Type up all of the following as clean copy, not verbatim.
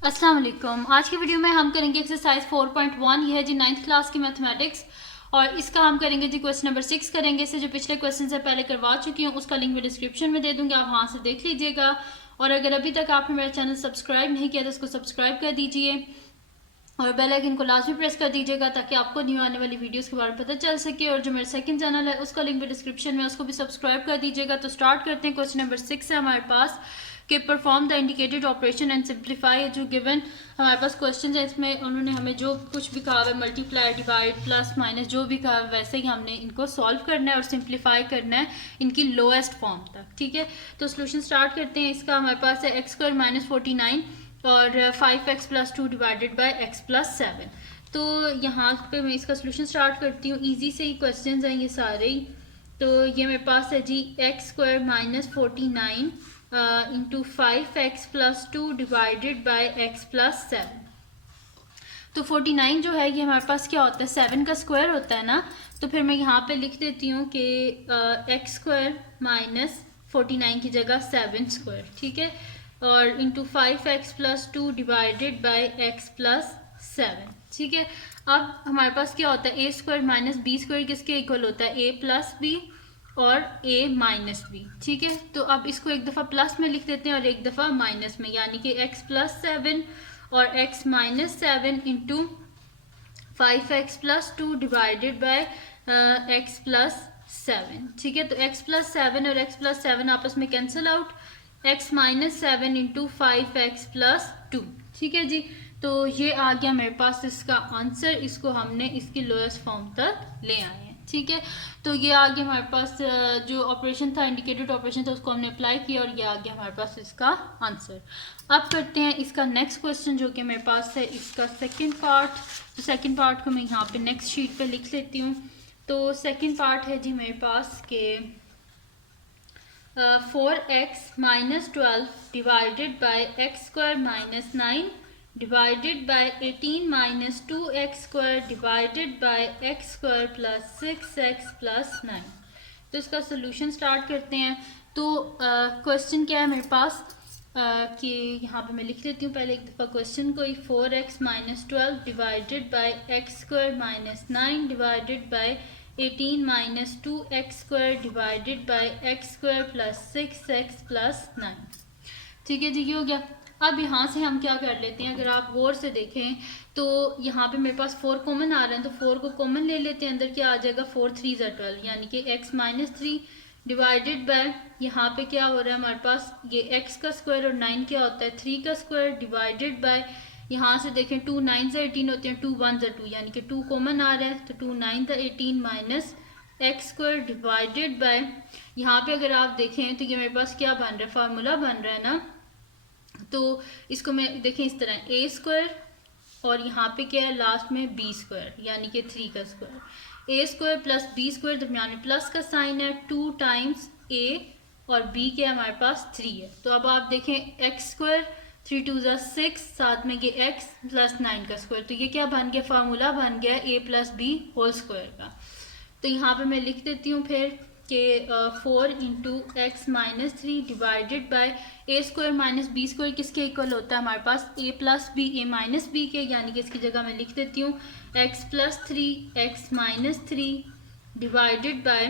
अस्सलाम वालेकुम। आज की वीडियो में हम करेंगे एक्सरसाइज 4.1। यह है जी 9th क्लास की मैथमेटिक्स और इसका हम करेंगे जी क्वेश्चन नंबर 6 करेंगे। इससे जो पिछले क्वेश्चन से पहले करवा चुकी हूँ उसका लिंक मैं डिस्क्रिप्शन में दे दूँगी, आप वहाँ से देख लीजिएगा। और अगर अभी तक आपने मेरा चैनल सब्सक्राइब नहीं किया तो उसको सब्सक्राइब कर दीजिए और बेल आइकन को लाजमी प्रेस कर दीजिएगा ताकि आपको न्यू आने वाली वीडियोस के बारे में पता चल सके। और जो मेरा सेकंड चैनल है उसका लिंक भी डिस्क्रिप्शन में, उसको भी सब्सक्राइब कर दीजिएगा। तो स्टार्ट करते हैं। क्वेश्चन नंबर 6 है हमारे पास कि perform the indicated operation and simplify. जो गिवन हमारे पास क्वेश्चन है इसमें उन्होंने हमें जो कुछ भी कहा है, मल्टीप्लाई, डिवाइड, प्लस, माइनस, जो भी कहा है वैसे ही हमने इनको सॉल्व करना है और सिंप्लीफाई करना है इनकी लोएस्ट फॉर्म तक। ठीक है, तो सोल्यूशन स्टार्ट करते हैं। इसका हमारे पास है एक्स स्क्वायर माइनस 49 और 5x plus 2 divided by x plus 7। तो यहाँ पे मैं इसका सोल्यूशन स्टार्ट करती हूँ। इजी से ही क्वेश्चंस हैं ये सारे ही। तो ये मेरे पास है जी x square minus 49 into 5x plus 2 divided by x plus 7। तो 49 जो है ये हमारे पास क्या होता है, 7 का स्क्वायर होता है ना। तो फिर मैं यहाँ पे लिख देती हूँ कि एक्स स्क्वायर माइनस 49 की जगह 7 स्क्वायर, ठीक है, और into 5x plus 2 divided by x plus 7। ठीक है, अब हमारे पास क्या होता है, A square minus b square किसके इक्वल होता है, ए प्लस बी और ए माइनस बी। ठीक है, तो अब इसको एक दफ़ा प्लस में लिख देते हैं और एक दफ़ा माइनस में, यानी कि एक्स प्लस 7 और x minus 7 into 5x plus 2 divided bye x plus 7। ठीक है, तो x प्लस 7 और x प्लस 7 आपस में cancel out, x minus 7 into 5x plus 2। ठीक है जी, तो ये आ गया मेरे पास इसका आंसर। इसको हमने इसकी लोएस्ट फॉर्म तक ले आए हैं। ठीक है, तो ये आ गया हमारे पास जो ऑपरेशन था, इंडिकेटेड ऑपरेशन था, उसको हमने अप्लाई किया और ये आ गया हमारे पास इसका आंसर। अब करते हैं इसका नेक्स्ट क्वेश्चन जो कि मेरे पास है इसका सेकंड पार्ट। तो सेकंड पार्ट को मैं यहाँ पे नेक्स्ट शीट पे लिख लेती हूँ। तो सेकंड पार्ट है जी मेरे पास के 4x minus 12 divided by x square minus 9 divided by 18 minus 2x square divided by x square plus 6x plus 9। तो इसका सोल्यूशन स्टार्ट करते हैं। तो क्वेश्चन क्या है मेरे पास कि यहाँ पे मैं लिख देती हूँ पहले एक दफ़ा क्वेश्चन को ही। 4x minus 12 divided by x square minus 9 divided by 18 minus 2x square divided by x square plus 6x plus 9। ठीक है जी, ये हो गया। अब यहाँ से हम क्या कर लेते हैं, अगर आप गौर से देखें तो यहाँ पे मेरे पास 4 कॉमन आ रहे हैं, तो 4 को कॉमन ले लेते हैं। अंदर क्या आ जाएगा, 4 3 12, यानी कि x माइनस 3 डिवाइडेड बाय, यहाँ पे क्या हो रहा है हमारे पास, ये x का स्क्वायर और 9 क्या होता है 3 का स्क्वायर डिवाइडेड बाय, यहाँ से देखें 2 9 से 18 होते हैं, 2 1 2, यानी कि 2 कॉमन आ रहा है, तो 2 9 18 minus x square divided by, यहाँ पे अगर आप देखें तो ये मेरे पास क्या बन रहा है, फार्मूला बन रहा है ना। तो इसको मैं देखें इस तरह, ए स्क्वायर और यहाँ पे क्या है लास्ट में बी स्क्वायर, यानी कि 3 का स्क्वायर, ए स्क्वायर प्लस बी स्क्वायर, दरमियान में प्लस का साइन है, 2 टाइम्स ए और बी क्या है हमारे पास 3 है। तो अब आप देखें एक्स स्क्वायर 3 2 6, साथ में ये एक्स प्लस 9 का स्क्वायर, तो ये क्या बन गया, फार्मूला बन गया ए प्लस बी होल स्क्वायर का। तो यहाँ पे मैं लिख देती हूँ फिर कि 4 into x minus 3 divided by a square minus b square किसके इक्वल होता है हमारे पास, a plus b a minus b के, यानी कि इसकी जगह मैं लिख देती हूँ x plus 3 x minus 3 divided by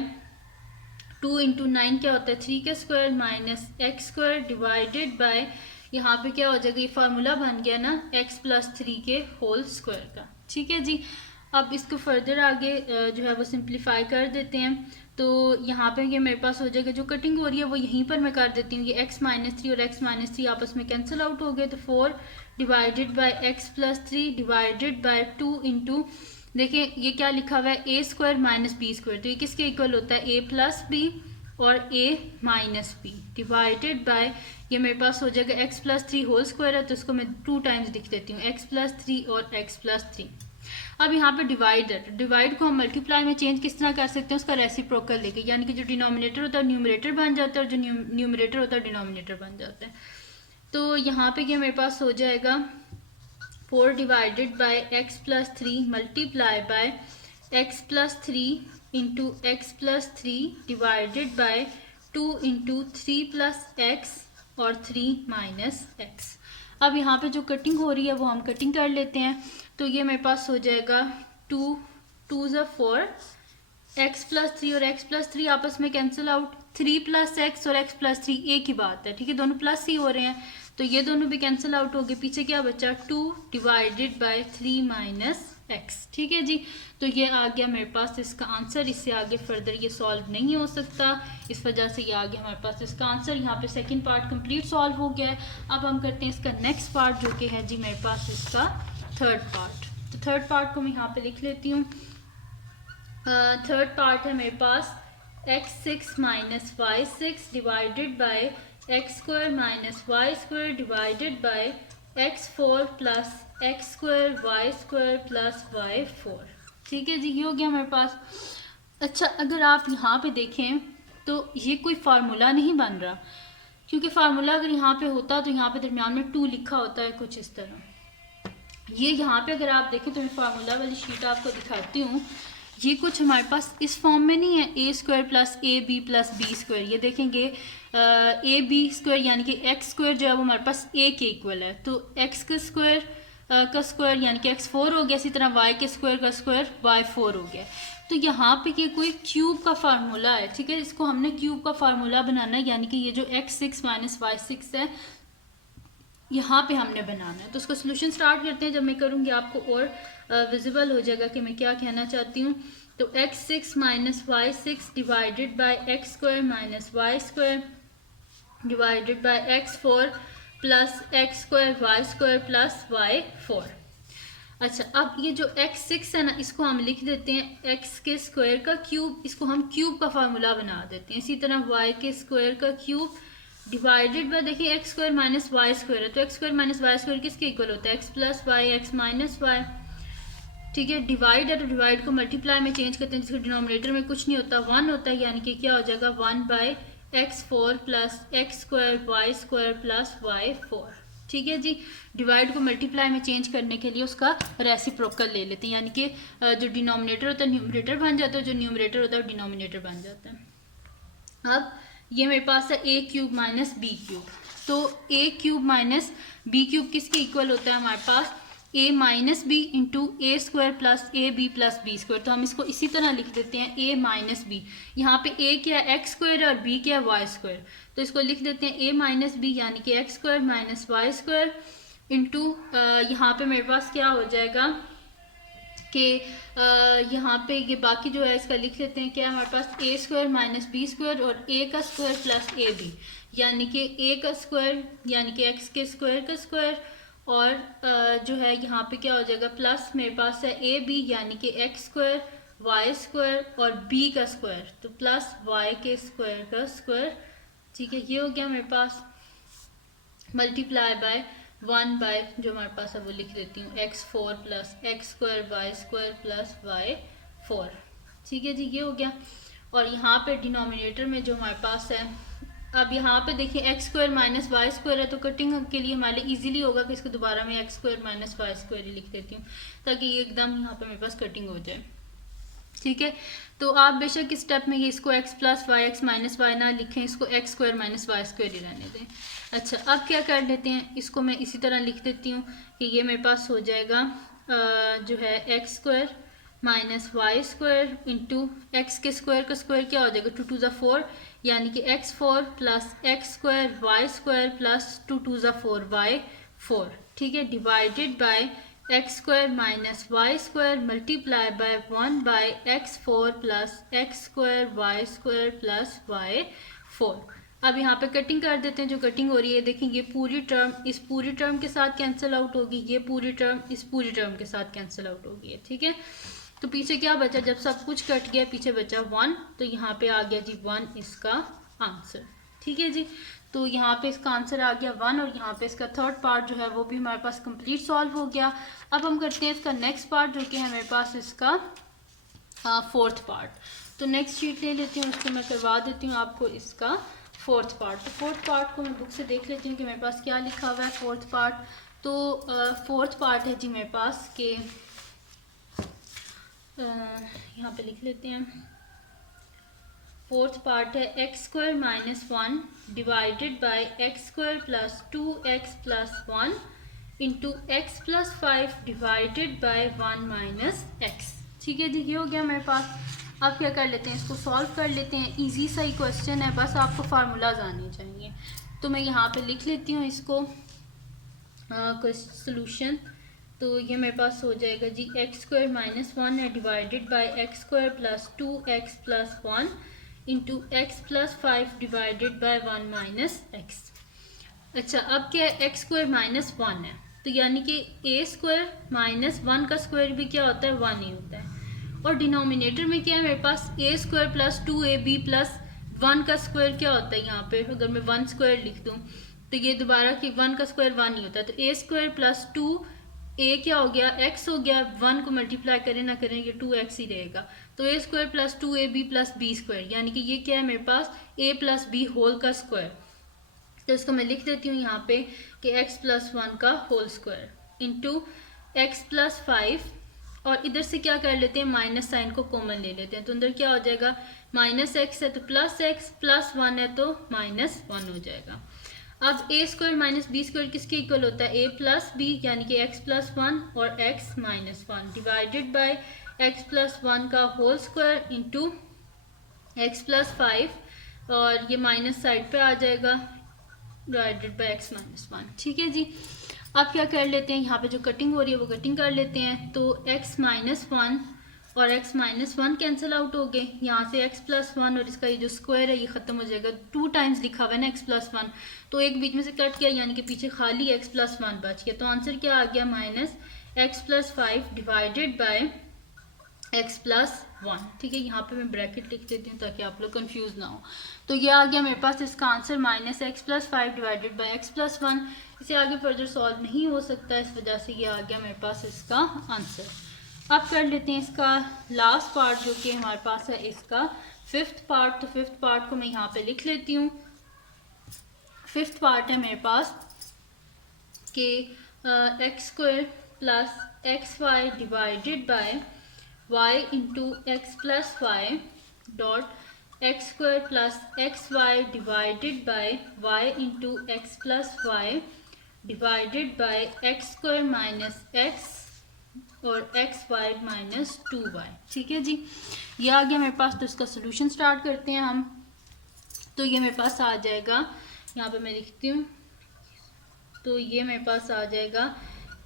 2 into 9 क्या होता है 3 का square minus x square divided by, यहाँ पे क्या हो जाएगा, ये फार्मूला बन गया ना एक्स प्लस 3 के होल स्क्वायर का। ठीक है जी, अब इसको फर्दर आगे जो है वो सिंप्लीफाई कर देते हैं। तो यहाँ पे ये मेरे पास हो जाएगा, जो कटिंग हो रही है वो यहीं पर मैं कर देती हूँ, ये x माइनस 3 और x माइनस 3 आपस में कैंसिल आउट हो गए, तो 4 divided by x plus 3 divided by 2 into, देखिए ये क्या लिखा हुआ है, A square minus b square, तो ये किसके इक्वल होता है, ए प्लस बी और ए माइनस बी डिवाइडेड बाय, ये मेरे पास हो जाएगा एक्स प्लस 3 होल स्क्वायर है, तो इसको मैं 2 टाइम्स लिख देती हूँ, एक्स प्लस 3 और एक्स प्लस 3। अब यहाँ पे डिवाइड है, डिवाइड को हम मल्टीप्लाई में चेंज किस तरह कर सकते हैं, उसका रेसिप्रोकल लेके, यानी कि जो डिनोमिनेटर होता है न्यूमरेटर बन जाता है और जो न्यूमरेटर होता है डिनोमिनेटर बन जाता है। तो यहाँ पे क्या मेरे पास हो जाएगा 4 divided by x plus 3 multiply by x plus 3 into x plus 3 divided by 2 into 3 plus x और 3 माइनस एक्स। अब यहाँ पे जो कटिंग हो रही है वो हम कटिंग कर लेते हैं। तो ये मेरे पास हो जाएगा 2 2 ज़ा 4, x प्लस 3 और x प्लस 3 आपस में कैंसिल आउट, 3 प्लस एक्स और x प्लस 3 एक ही बात है, ठीक है, दोनों प्लस ही हो रहे हैं, तो ये दोनों भी कैंसिल आउट हो गए। पीछे क्या बचा, 2 डिवाइडेड बाय 3 माइनस x, ठीक है जी। तो ये आ गया मेरे पास इसका आंसर। इससे आगे फर्दर ये सॉल्व नहीं हो सकता, इस वजह से ये आ गया हमारे पास इसका आंसर। यहाँ पे सेकंड पार्ट कंप्लीट सॉल्व हो गया है। अब हम करते हैं इसका नेक्स्ट पार्ट जो कि है जी मेरे पास इसका थर्ड पार्ट। तो थर्ड पार्ट को मैं यहाँ पे लिख लेती हूँ। थर्ड पार्ट है मेरे पास x6 minus y6 divided by x square minus y square divided by x4 plus x square y square plus y4, ठीक है जी, ये हो गया मेरे पास। अच्छा, अगर आप यहाँ पे देखें तो ये कोई फार्मूला नहीं बन रहा, क्योंकि फार्मूला अगर यहाँ पे होता तो यहाँ पे दरमियान में 2 लिखा होता है कुछ इस तरह। ये यहाँ पे अगर आप देखें तो मैं फार्मूला वाली शीट आपको दिखाती हूँ, ये कुछ हमारे पास इस फॉर्म में नहीं है, A square plus A B plus B square. ये देखेंगे ए बी स्क्वायर यानी कि एक्स स्क्वायर जो है वो हमारे पास ए के इक्वल है, तो एक्स के स्क्वायर का स्क्वायर यानी कि x4 हो गया, इसी तरह y के स्क्वायर का स्क्वायर y4 हो गया। तो यहाँ पे ये कोई क्यूब का फार्मूला है, ठीक है, इसको हमने क्यूब का फार्मूला बनाना है, यानी कि ये जो x6 माइनस y6 है यहाँ पे हमने बनाना है। तो उसका सोल्यूशन स्टार्ट करते हैं। जब मैं करूँगी आपको और विजिबल हो जाएगा कि मैं क्या कहना चाहती हूँ। तो x6 minus y6 divided by x square minus y square divided by x4 plus x square y square plus y4। अच्छा, अब ये जो x6 है ना, इसको हम लिख देते हैं x के स्क्वायर का क्यूब, इसको हम क्यूब का फार्मूला बना देते हैं। इसी तरह y के स्क्वायर का क्यूब डिवाइडेड बाय, देखिए x square minus y square है, तो x square minus y square किसके इक्वल होता है, x plus y x minus y, ठीक है। डिवाइड है तो डिवाइड को मल्टीप्लाई में चेंज करते हैं, जिसके डिनोमिनेटर में कुछ नहीं होता, 1 होता है, यानी कि क्या हो जाएगा 1 by x4 plus x square y square plus y4, ठीक है जी। डिवाइड को मल्टीप्लाई में चेंज करने के लिए उसका रेसिप्रोकल ले लेते हैं, यानी कि जो डिनोमिनेटर होता है न्यूमरेटर बन जाता है, जो न्यूमरेटर होता है डिनोमिनेटर बन जाता है। अब ये मेरे पास है A cube minus B cube, तो A cube minus B cube किसके इक्वल होता है हमारे पास, A minus B into A square plus A B plus B square. तो हम इसको इसी तरह लिख देते हैं ए माइनस बी, यहाँ पे ए क्या है एक्स स्क्वायर और बी क्या है वाई स्क्वायर, तो इसको लिख देते हैं ए माइनस बी यानी कि x square minus y square into यहाँ पे मेरे पास क्या हो जाएगा कि यहाँ पे ये बाकी जो है इसका लिख लेते हैं, क्या हमारे पास ए स्क्वायर माइनस बी स्क्वायर और ए का स्क्वायर प्लस ए बी, यानी कि ए का स्क्वायर यानी कि एक्स के स्क्वायर का स्क्वायर, और जो है यहाँ पे क्या हो जाएगा प्लस मेरे पास है ए बी यानी कि एक्स स्क्वायर वाई स्क्वायर और बी का स्क्वायर, तो प्लस वाई के स्क्वायर का स्क्वायर, ठीक है। ये हो गया मेरे पास मल्टीप्लाई बाय 1 बाय जो हमारे पास है वो लिख देती हूँ x4 plus x square y square plus y4, ठीक है जी, ये हो गया। और यहाँ पे डिनोमिनेटर में जो हमारे पास है, अब यहाँ पे देखिए x square minus y square है, तो कटिंग के लिए हमारे लिए ईजिली होगा कि इसको दोबारा मैं x square minus y square ही लिख देती हूँ, ताकि ये एकदम यहाँ पे मेरे पास कटिंग हो जाए, ठीक है। तो आप बेशक इस स्टेप में ये इसको x plus y x minus y ना लिखें, इसको x square minus y square ही रहने दें। अच्छा, अब क्या कर लेते हैं, इसको मैं इसी तरह लिख देती हूँ कि ये मेरे पास हो जाएगा जो है x square minus y square into x के स्क्वायर का स्क्वायर क्या हो जाएगा 2 2 ज़ा 4, यानी कि x4 plus x square y square plus 2 2 ज़ा 4 y4, ठीक है, divided by x square minus y square multiply by 1 by x4 plus x square y square plus y4। अब यहाँ पे कटिंग कर देते हैं, जो कटिंग हो रही है देखें, ये पूरी टर्म इस पूरी टर्म के साथ कैंसिल आउट होगी, ये पूरी टर्म इस पूरी टर्म के साथ कैंसिल आउट होगी, ठीक है। तो पीछे क्या बचा, जब सब कुछ कट गया पीछे बचा 1, तो यहाँ पे आ गया जी 1 इसका आंसर, ठीक है जी। तो यहाँ पे इसका आंसर आ गया 1, और यहाँ पे इसका थर्ड पार्ट जो है वो भी हमारे पास कंप्लीट सॉल्व हो गया। अब हम करते हैं इसका नेक्स्ट पार्ट, जो कि है मेरे पास इसका फोर्थ पार्ट। तो नेक्स्ट शीट ले लेती हूँ, उसको मैं करवा देती हूँ आपको इसका फोर्थ पार्ट। तो फोर्थ पार्ट को मैं बुक से देख लेती हूँ कि मेरे पास क्या लिखा हुआ है फोर्थ पार्ट। तो फोर्थ पार्ट है जी मेरे पास के यहाँ पे लिख लेते हैं, फोर्थ पार्ट है x square minus 1 divided by x square plus 2x plus 1 into x plus 5 divided by 1 minus x. ठीक है जी, ये हो गया हमारे पास। अब क्या कर लेते हैं, इसको सॉल्व कर लेते हैं। इजी सा ही क्वेश्चन है, बस आपको फार्मूलाज आने चाहिए। तो मैं यहाँ पे लिख लेती हूँ इसको सोल्यूशन। तो ये मेरे पास हो जाएगा जी एक्स स्क्वायर माइनस 1 है divided by x square plus 2x plus 1 into x plus 5 divided by 1 minus x. अच्छा, अब क्या है, एक्स स्क्वायर माइनस 1 है, तो यानी कि ए स्क्वायर माइनस 1 का स्क्वायर भी क्या होता है, 1 ही होता है। और डिनोमिनेटर में क्या है मेरे पास, ए स्क्वायर प्लस 2ab प्लस 1 का स्क्वायर क्या होता है, यहाँ पे अगर मैं 1 स्क्वायर लिख दूँ तो ये दोबारा कि 1 का स्क्वायर 1 ही होता है। तो ए स्क्वायर प्लस 2 ए क्या हो गया, एक्स हो गया, 1 को मल्टीप्लाई करें ना करें ये 2x ही रहेगा। तो A square plus 2ab plus B square, यानी कि ये क्या है मेरे पास a प्लस बी होल का स्क्वायर। तो इसको मैं लिख देती हूँ यहाँ पे कि x प्लस 1 का whole square into x plus 5, और इधर से क्या कर लेते हैं, माइनस साइन को कॉमन ले लेते हैं। तो अंदर क्या हो जाएगा, माइनस एक्स है तो प्लस एक्स, प्लस 1 है तो माइनस 1 हो जाएगा। अब ए स्क्वायर माइनस बी स्क्वायर किसके इक्वल होता है, ए प्लस बी, यानी कि एक्स प्लस 1 और x minus 1 divided by x plus 1 का whole square into x plus 5, और ये माइनस साइड पे आ जाएगा डिवाइडेड बाय एक्स माइनस 1। ठीक है जी, अब क्या कर लेते हैं, यहाँ पे जो कटिंग हो रही है वो कटिंग कर लेते हैं। तो x माइनस 1 और x माइनस 1 कैंसिल आउट हो गए, यहाँ से x प्लस 1 और इसका ये जो स्क्वायर है ये खत्म हो जाएगा। 2 टाइम्स लिखा हुआ है ना x प्लस 1, तो एक बीच में से कट गया, यानी कि पीछे खाली x प्लस 1 बच गया। तो आंसर क्या आ गया, minus x plus 5 divided by x plus 1। ठीक है, यहाँ पे मैं ब्रैकेट लिख देती हूँ ताकि आप लोग कंफ्यूज ना हो। तो ये आ गया मेरे पास इसका answer minus x plus 5 divided by x plus 1। इसे आगे फर्दर सॉल्व नहीं हो सकता, इस वजह से ये आ गया मेरे पास इसका आंसर। अब कर लेते हैं इसका लास्ट पार्ट जो कि हमारे पास है इसका फिफ्थ पार्ट। तो फिफ्थ पार्ट को मैं यहाँ पे लिख लेती हूँ। फिफ्थ पार्ट है मेरे पास कि x square plus x y divided by y into x plus y dot x square plus x y divided by y into x plus y divided by x square minus x और x y minus 2y। ठीक है जी, ये आ गया मेरे पास। तो इसका solution start करते हैं हम। तो ये मेरे पास आ जाएगा, यहाँ पे मैं लिखती हूँ, तो ये मेरे पास आ जाएगा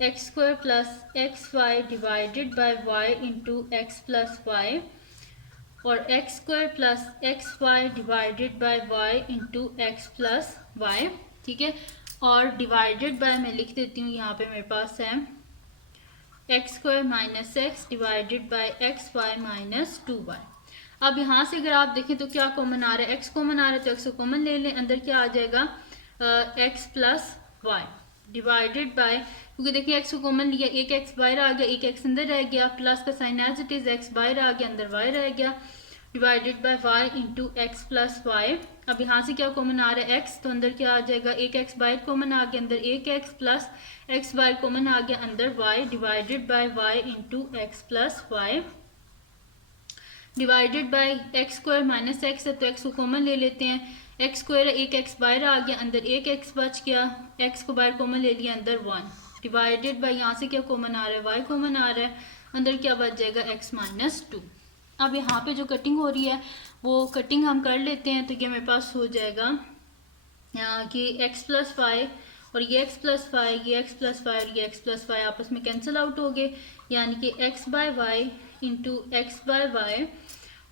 x square plus x y divided by y into x plus y और x square plus x y divided by y into x plus y. ठीक है, और डिवाइडेड बाय मैं लिख देती हूँ, यहाँ पे मेरे पास है x square minus x divided by x y minus 2y। अब यहाँ से अगर आप देखें तो क्या कॉमन आ रहा है, एक्स कॉमन आ रहा है तो एक्स को कॉमन ले लें, अंदर क्या आ जाएगा x plus y divided by, क्योंकि देखिए एक्स को कॉमन लिया, एक एक्स बाहर आ गया, एक एक्स अंदर रह गया, प्लस का sign as it is, x बाहर आ गया, अंदर वाई रह गया, divided by y into x plus y. अब यहाँ से क्या कॉमन आ रहा है, एक्स, तो अंदर क्या आ जाएगा, एक एक्स बाहर कॉमन आ गया, अंदर एक एक्स प्लस एक्स बाहर कॉमन आ गया, अंदर y divided by y into x plus y divided by x square minus x है तो एक्स को कॉमन ले लेते हैं, एक्स स्क्वायर है, एक एक्स बाहर आ गया, अंदर एक एक्स बच गया, एक्स को बाहर कॉमन ले लिया, अंदर 1 डिवाइडेड बाय, यहाँ से क्या कॉमन आ रहा है, वाई कॉमन आ रहा है, अंदर क्या बच जाएगा एक्स माइनस 2। अब यहाँ पे जो कटिंग हो रही है वो कटिंग हम कर लेते हैं। तो ये मेरे पास हो जाएगा कि एक्स प्लस वाई और ये एक्स प्लस वाई, ये एक्स प्लस वाई और ये एक्स प्लस वाई आपस में कैंसिल आउट हो गए, यानी कि x by y into x by y.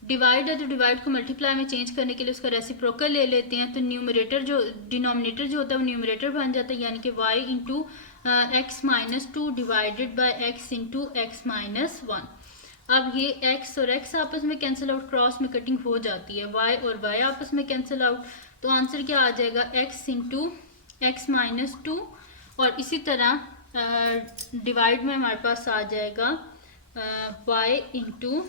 Divide है तो डिवाइड को मल्टीप्लाई में चेंज करने के लिए उसका रेसिप्रोकल ले लेते हैं, तो न्यूमरेटर जो डिनोमिनेटर जो होता है वो न्यूमरेटर बन जाता है, यानी कि y into x minus 2 divided by x into x minus 1। अब ये x और x आपस में कैंसिल आउट, क्रॉस में कटिंग हो जाती है, y और y आपस में कैंसिल आउट, तो आंसर क्या आ जाएगा x इंटू एक्स माइनस 2, और इसी तरह डिवाइड में हमारे पास आ जाएगा y इंटू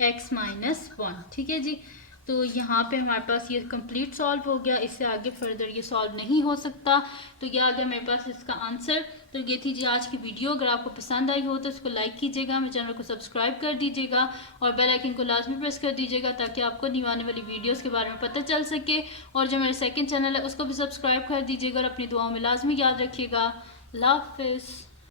एक्स माइनस 1। ठीक है जी, तो यहाँ पे हमारे पास ये कंप्लीट सॉल्व हो गया, इससे आगे फर्दर ये सॉल्व नहीं हो सकता। तो ये आ गया मेरे पास इसका आंसर। तो ये थी जी आज की वीडियो। अगर आपको पसंद आई हो तो इसको लाइक कीजिएगा, मेरे चैनल को सब्सक्राइब कर दीजिएगा और बेल आइकन को लाजमी प्रेस कर दीजिएगा ताकि आपको न्यू आने वाली वीडियोस के बारे में पता चल सके। और जो मेरा सेकंड चैनल है उसको भी सब्सक्राइब कर दीजिएगा और अपनी दुआओं में लाजमी याद रखिएगा। अल्लाह हाफिज़।